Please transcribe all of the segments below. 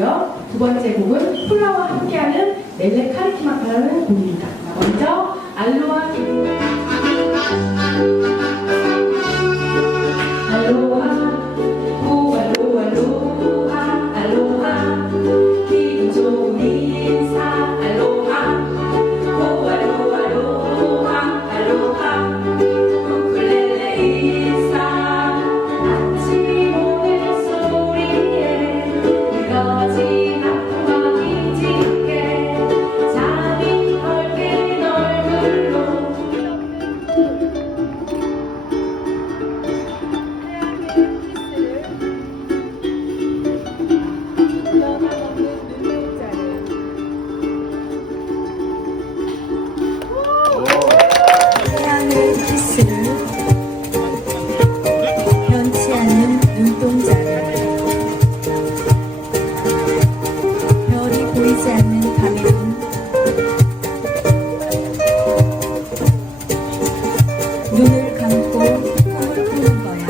곡이고요. 두 번째 곡은 폴라와 함께하는 넬레 카리키마카라는 곡입니다. 먼저 알로하 알로하 오 알로하 알로하 기분 좋은 인사 알로하 오 알로하 알로하 우쿨렐레 인사 아침 오는 소리에 늘어진 아픔과 기지개 잠이 덜 깬 얼굴로 태양의 키스를 변치 않는 눈동자를 별이 보이지 않는 밤에는 눈을 감고 꿈을 꾸는 거야.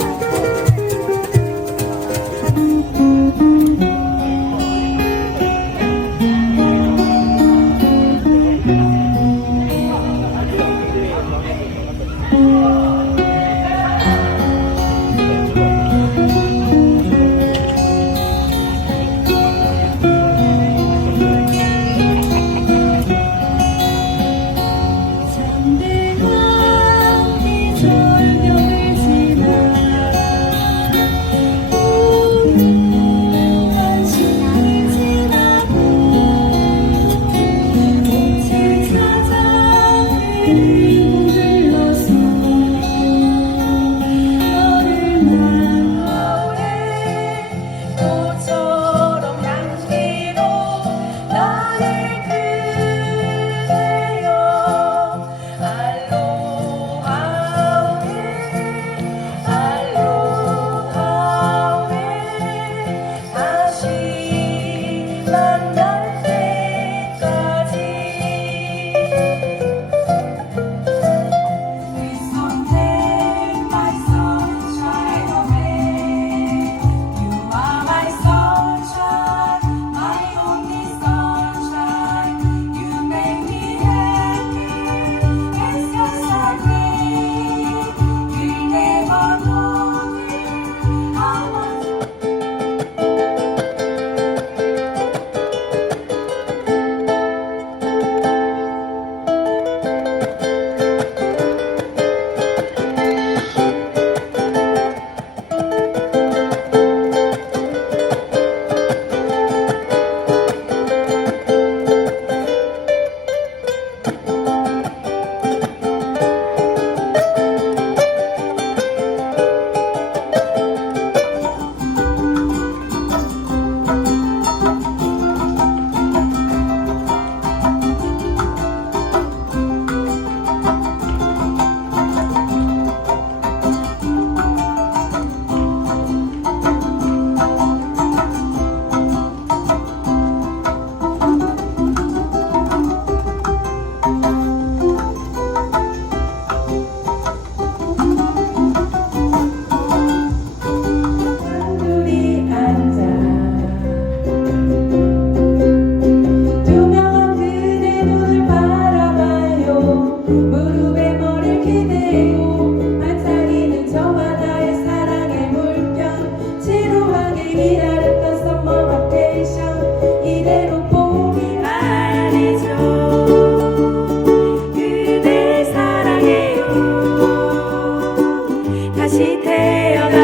다시 태어나